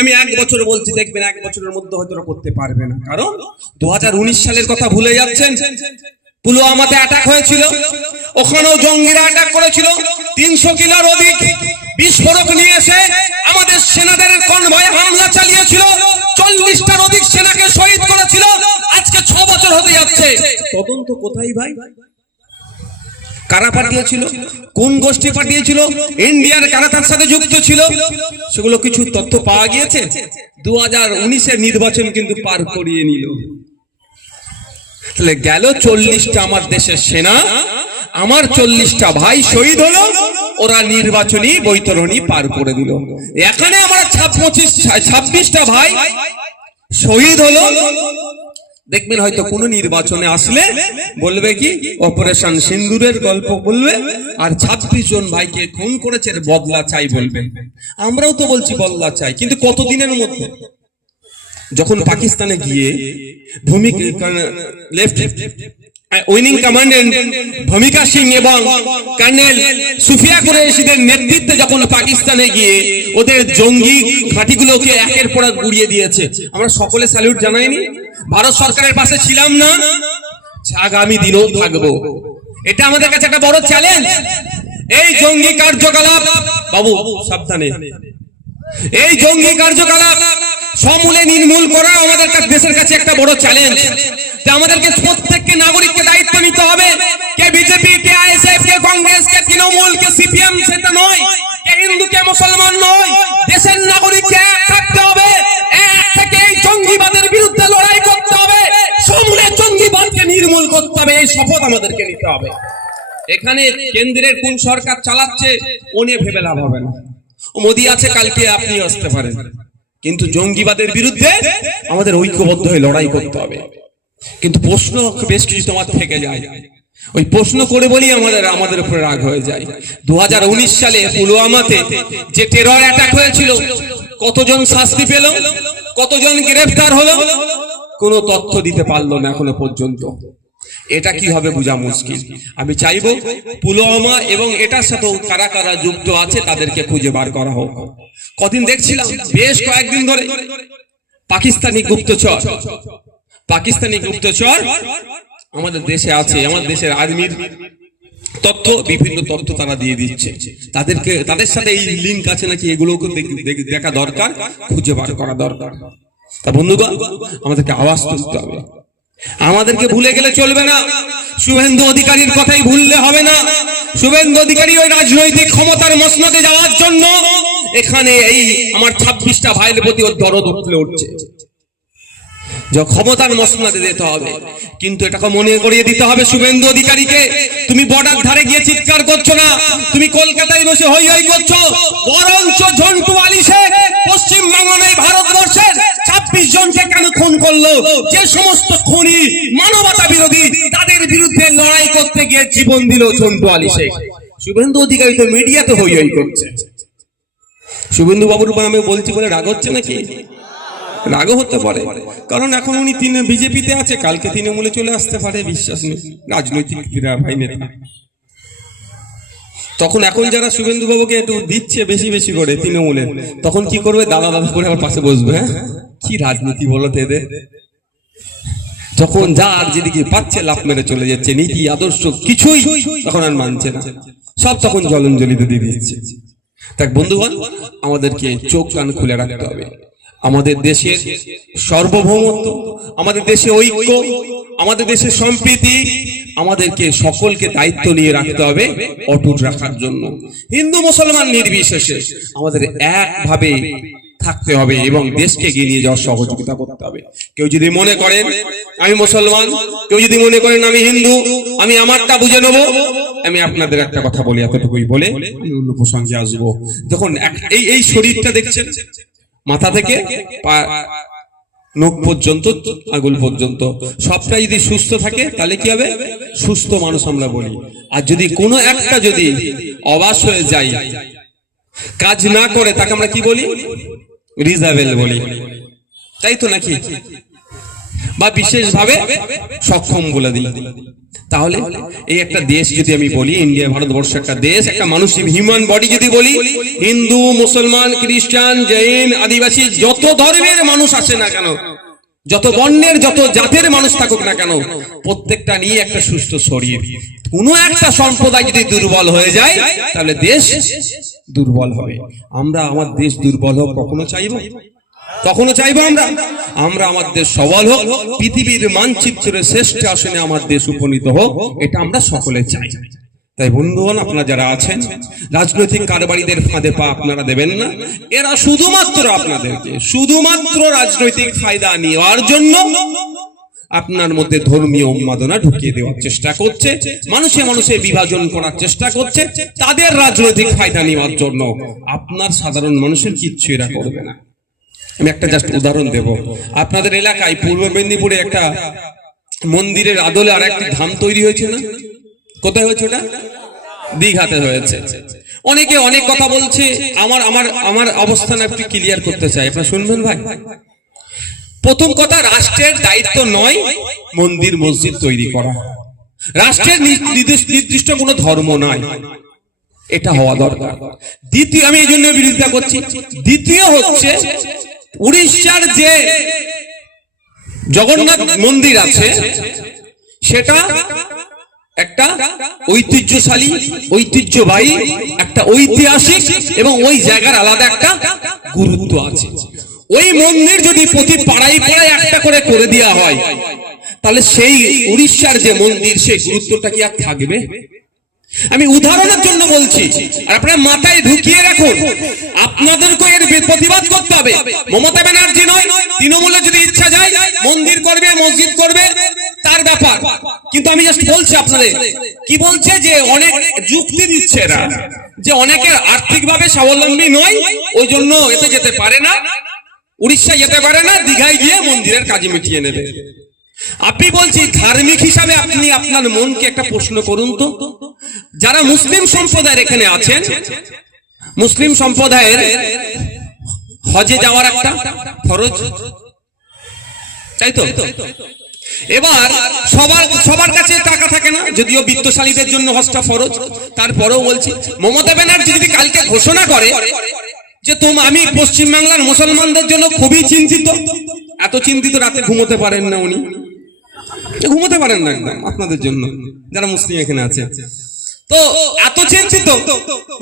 আমি এক বছর বলছি, দেখবেন এক বছরের মধ্যে হয়তো করতে পারবে না। কারণ দু সালের কথা ভুলে যাচ্ছেন। পুলওয়ামাতে অ্যাটাক হয়েছিল। ওখানেও জঙ্গিরা অ্যাটাক করেছিল। তিনশো কিলোর অধিক বিস্ফোরক নিয়ে এসে আমাদের সেনাদের কনভয়ে হামলা চালিয়েছিল। চল্লিশটার অধিক সেনাকে শহীদ করেছিল। আজকে ছ বছর হতে যাচ্ছে। তদন্ত কোথায় ভাই? কারা পাঠিয়েছিল? কোন গোষ্ঠী পাঠিয়েছিল? ইন্ডিয়ার কারা তার সাথে যুক্ত ছিল? সেগুলো কিছু তথ্য পাওয়া গিয়েছে? দু হাজার উনিশের নির্বাচন কিন্তু পার করিয়ে নিল। তাহলে গেল চল্লিশটা আমার দেশের সেনা। আমার চল্লিশটা ভাই শহীদ হলো। ওরা নির্বাচনী বৈতরণী পার করে দিল। এখানে আমার ছাব্বিশটা ভাই শহীদ হলো। দেখবেন হয়তো কোন নির্বাচনে আসলে বলবে কি অপারেশন সিন্দুরের গল্প বলবে আর ছাব্বিশ জন ভাইকে খুন করেছে বদলা চাই বলবে। আমরাও তো বলছি বদলা চাই কিন্তু কতদিনের মধ্যে? যখন পাকিস্তানে গিয়ে ভূমিকা লেফট উইনিং কমান্ডেন্ট ভূমিকা সিং এবং কর্নেল সুফিয়া কুরেশিদের নেতৃত্বে যখন পাকিস্তানে গিয়ে ওদের জঙ্গি ঘাঁটিগুলোকে একের পর এক গুড়িয়ে দিয়েছে। আমরা সকলে স্যালুট জানাইনি। ভারত সরকারের পাশে ছিলাম না। আগামী দিনেও থাকব। এটা আমাদের কাছে একটা বড় চ্যালেঞ্জ এই জঙ্গি কার্যকলাপ বাবু, সাবধানে। এই জঙ্গি কার্যকলাপ সমূলে নির্মূল করা আমাদের দেশের কাছে একটা বড় চ্যালেঞ্জ আমাদেরকে প্রত্যেককে নিতে হবে কে বিজেপি কে আইএসএফ কে কংগ্রেস কে তৃণমূল, কে সিপিএম সেটা নয়। কে হিন্দু, কে মুসলমান নয়। দেশের নাগরিককে এক থাকতে হবে। এক থেকে এই জঙ্গিবাদের বিরুদ্ধে লড়াই করতে হবে। সমূলে জঙ্গিবাদকে নির্মূল করতে হবে। এই শপথ আমাদেরকে নিতে হবে। এখানে কেন্দ্রের কোন সরকার চালাচ্ছে, ও নিয়ে ভেবে লাভ হবে না। মোদি আছে, কালকে আপনি আসতে পারেন। কিন্তু জঙ্গিবাদের বিরুদ্ধে আমাদের ঐক্যবদ্ধ হয়ে লড়াই করতে হবে। কিন্তু প্রশ্ন বেশ কিছু তোমার থেকে যায়। ওই প্রশ্ন করে বলি আমাদের আমাদের উপরে রাগ হয়ে যায়। দু সালে পুলওয়ামাতে যে টেরর অ্যাটাক হয়েছিল, কতজন শাস্তি পেল? কতজন গ্রেফতার হলো? কোনো তথ্য দিতে পারল না এখনও পর্যন্ত। এটা কি হবে বোঝা মুশকিল। আমি চাইব পুলওয়ামা এবং এটার সাথেও কারা কারা যুক্ত আছে তাদেরকে খুঁজে বার করা হোক। কদিন দেখছিলাম, বেশ কয়েকদিন ধরে। পাকিস্তানি গুপ্তচর। পাকিস্তানি গুপ্তচর আমাদের দেশে আছে, আমাদের দেশের আর্মির তথ্য, বিভিন্ন তথ্য তারা দিয়ে দিচ্ছে। তাদেরকে, তাদের সাথে এই লিঙ্ক আছে নাকি এগুলোকে দেখ- দরকার, খুঁজে বার করা দরকার। তা বন্ধুগণ, আমাদেরকে আওয়াজ তুলতে হবে। আমাদেরকে ভুলে গেলে চলবে না। শুভেন্দু অধিকারীর কথাই ভুললে হবে না। শুভেন্দু অধিকারী ওই রাজনৈতিক ক্ষমতার মসনদে যাওয়ার জন্য এখানে এই আমার ছাব্বিশটা ভাইয়ের প্রতি ওর দরদ উঠলে উঠছে। ক্ষমতার মসনাদে দিতে হবে। কিন্তু এটাকে মনে করিয়ে দিতে হবে শুভেন্দু অধিকারীকে। তুমি বর্ডার ধারে গিয়ে চিৎকার করছ না। তুমি কলকাতায় বসে হই হই করছ। বরঞ্চ ঝন্টু আলিশে পশ্চিমবঙ্গ নেই ভারতবর্ষের ছাব্বিশ জনকে কেন খুন করল? যে সমস্ত খুনি মানবতা বিরোধী, তাদের বিরুদ্ধে লড়াই করতে গিয়ে জীবন দিল ঝন্টু আলিশে। শুভেন্দু অধিকারী তো মিডিয়াতে হই হই করছে। শুভেন্দু বাবুর উপর আমি বলছি বলে রাগ হচ্ছে নাকি? রাগও হতে পারে। কারণ এখন উনি তিন বিজেপিতে আছে, কালকে তৃণমূলে চলে আসতে পারে, বিশ্বাস নেই। রাজনৈতিক ভাই নেতা। তখন এখন যারা শুভেন্দু বাবুকে একটু দিচ্ছে বেশি বেশি করে তৃণমূলে, তখন কি করবে? দাদা দাদা করে আমার পাশে বসবে হ্যাঁ? কি রাজনীতি বলো তো এদের? যখন যার যেদিকে পাচ্ছে লাভ মেরে চলে যাচ্ছে, নীতি, আদর্শ, কিছুই তখন আর মানছে না। সব তখন জলঞ্জলিতে দিয়ে দিচ্ছে। তাই বন্ধুগণ, আমাদেরকে চোখ কান খুলে রাখতে হবে। আমাদের দেশের সার্বভৌমত্ব, আমাদের দেশে ঐক্য, আমাদের দেশের সম্প্রীতি, আমাদেরকে সকলকে দায়িত্ব নিয়ে রাখতে হবে অটুট রাখার জন্য। হিন্দু, মুসলমান নির্বিশেষে আমাদের একভাবে থাকতে হবে এবং দেশকে এগিয়ে নিয়ে যাওয়ার সহযোগিতা করতে হবে। কেউ যদি মনে করেন, আমি মুসলমান কেউ যদি মনে করেন, আমি হিন্দু আমি আমারটা বুঝে নেব আমি আপনাদের একটা কথা বলি, এতটুকুই বলে আমি অন্য প্রসঙ্গে আসব। যখন এই এই শরীরটা দেখছেন? মাথা থেকে নখ পর্যন্ত আগুল পর্যন্ত। সবটা যদি সুস্থ থাকে, তাহলে কি হবে? সুস্থ মানুষ আমরা বলি। আর যদি কোনো একটা যদি অবাস হয়ে যায়, কাজ না করে, তাকে আমরা কি বলি? রিজাবেল বলি। তাই তো নাকি? বা বিশেষভাবে সক্ষম বলে দিই। তাহলে এই একটা দেশ যদি আমি বলি, ইন্ডিয়া, ভারতবর্ষ একটা দেশ, একটা মানুষ হিউম্যান বডি যদি বলি, হিন্দু, মুসলমান, খ্রিস্টান, জৈন, আদিবাসী, যত ধর্মের মানুষ আছে না কেন, যত বর্ণের, যত জাতের মানুষ থাকুক না কেন, প্রত্যেকটা নিয়ে একটা সুস্থ শরীর। কোনো একটা সম্প্রদায় যদি দুর্বল হয়ে যায়, তাহলে দেশ দুর্বল হবে। আমরা আমার দেশ দুর্বল হোক, কখনো চাইব? কখনো চাইব আমরা। আমরা আমার দেশ সবল হোক, পৃথিবীর মানচিত্রের শ্রেষ্ঠ আসনে আমার দেশ উপনীত হোক, এটা আমরা সকলে চাই। তাই বন্ধুগণ, আপনারা যারা আছেন, রাজনৈতিক কারবারিদের ফাঁদে পা আপনারা দেবেন না। এরা শুধুমাত্র আপনাদেরকে, শুধুমাত্র রাজনৈতিক ফায়দা নেওয়ার জন্য আপনার মধ্যে ধর্মীয় উন্মাদনা ঢুকিয়ে দেওয়ার চেষ্টা করছে, মানুষে মানুষে বিভাজন করার চেষ্টা করছে, তাদের রাজনৈতিক ফায়দা নেওয়ার জন্য আপনার সাধারণ মানুষের কিচ্ছু এরা করবে না। আমি একটা জাস্ট উদাহরণ দেব। আপনাদের এলাকায় পূর্ব মেদিনীপুরে একটা মন্দিরের আদলে আর একটি ধাম তৈরি হয়েছে না? কোথায় হয়েছে ওটা? দীঘাতে হয়েছে। অনেকে অনেক কথা বলছে, আমার আমার আমার অবস্থান একটু ক্লিয়ার করতে চাই। আপনারা শুনবেন ভাই? প্রথম কথা, রাষ্ট্রের দায়িত্ব নয় মন্দির, মসজিদ তৈরি করা। রাষ্ট্রের নির্দিষ্ট কোনো ধর্ম নয়। এটা হওয়া দরকার। দ্বিতীয়, আমি এই জন্য বিরোধিতা করছি। দ্বিতীয় হচ্ছে উড়িষ্যার যে জগন্নাথ মন্দির আছে, সেটা একটা ঐতিহ্যশালী, ঐতিহ্যবাহী, একটা ঐতিহাসিক এবং ওই জায়গার আলাদা একটা গুরুত্ব আছে। ওই মন্দির যদি প্রতি পাড়ায় পাড়ায় একটা করে করে দেওয়া হয়, তাহলে সেই উড়িষ্যার যে মন্দির, সেই গুরুত্বটা কি আর থাকবে? আমি উদাহরণের জন্য বলছি, আর আপনারা মাথায় ঢুকিয়ে রাখুন, আপনাদেরকে এর প্রতিবাদ করতে হবে। মমতা ব্যানার্জি নয় তৃণমূলে যদি ইচ্ছা যায়, মন্দির করবে, মসজিদ করবে, তার ব্যাপার। কিন্তু আমি জাস্ট বলছি আপনাদের, কি বলছে যে অনেক যুক্তি দিচ্ছে এরা, যে অনেকের আর্থিকভাবে স্বাবলম্বী নয়, ওই জন্য এতে যেতে পারে না উড়িষ্যা যেতে পারে না, দীঘায় গিয়ে মন্দিরের কাজে মিটিয়ে নেবে। আপনি বলছি, ধার্মিক হিসাবে আপনি আপনার মনকে একটা প্রশ্ন করুন তো। যারা মুসলিম সম্প্রদায়ের এখানে আছেন, মুসলিম সম্প্রদায়ের হজে যাওয়ার একটা ফরজ। তাই তো? এবার সবার সবার কাছে টাকা থাকে না, যদিও বিত্তশালীদের জন্য হজটা ফরজ। তারপরেও বলছি, মমতা ব্যানার্জি যদি কালকে ঘোষণা করে যে তোম, আমি পশ্চিম বাংলার মুসলমানদের জন্য খুবই চিন্তিত, এত চিন্তিত রাতে ঘুমোতে পারেন না উনি। ঘুমোতে পারেন না একদম আপনাদের জন্য, যারা মুসলিম এখানে আছে। তো এত চিন্তিত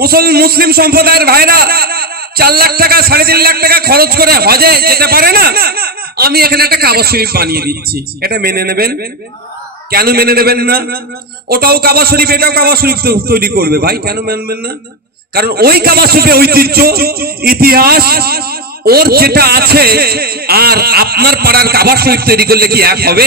মুসলিম মুসলিম সম্প্রদায়ের ভাইরা চার লাখ টাকা, সাড়ে তিন লাখ টাকা খরচ করে হজে যেতে পারে না? আমি এখানে একটা কাবা শরীফ বানিয়ে দিচ্ছি। এটা মেনে নেবেন? কেন মেনে নেবেন না? ওটাও কাবা শরীফ, এটাও কাবা শরীফ তৈরি করবে ভাই, কেন মানবেন না? কারণ ওই কাবা শরীফে ঐতিহ্য, ইতিহাস, ওর যেটা আছে, আর আপনার পাড়ার কাবা শরীফ তৈরি করলে কি এক হবে?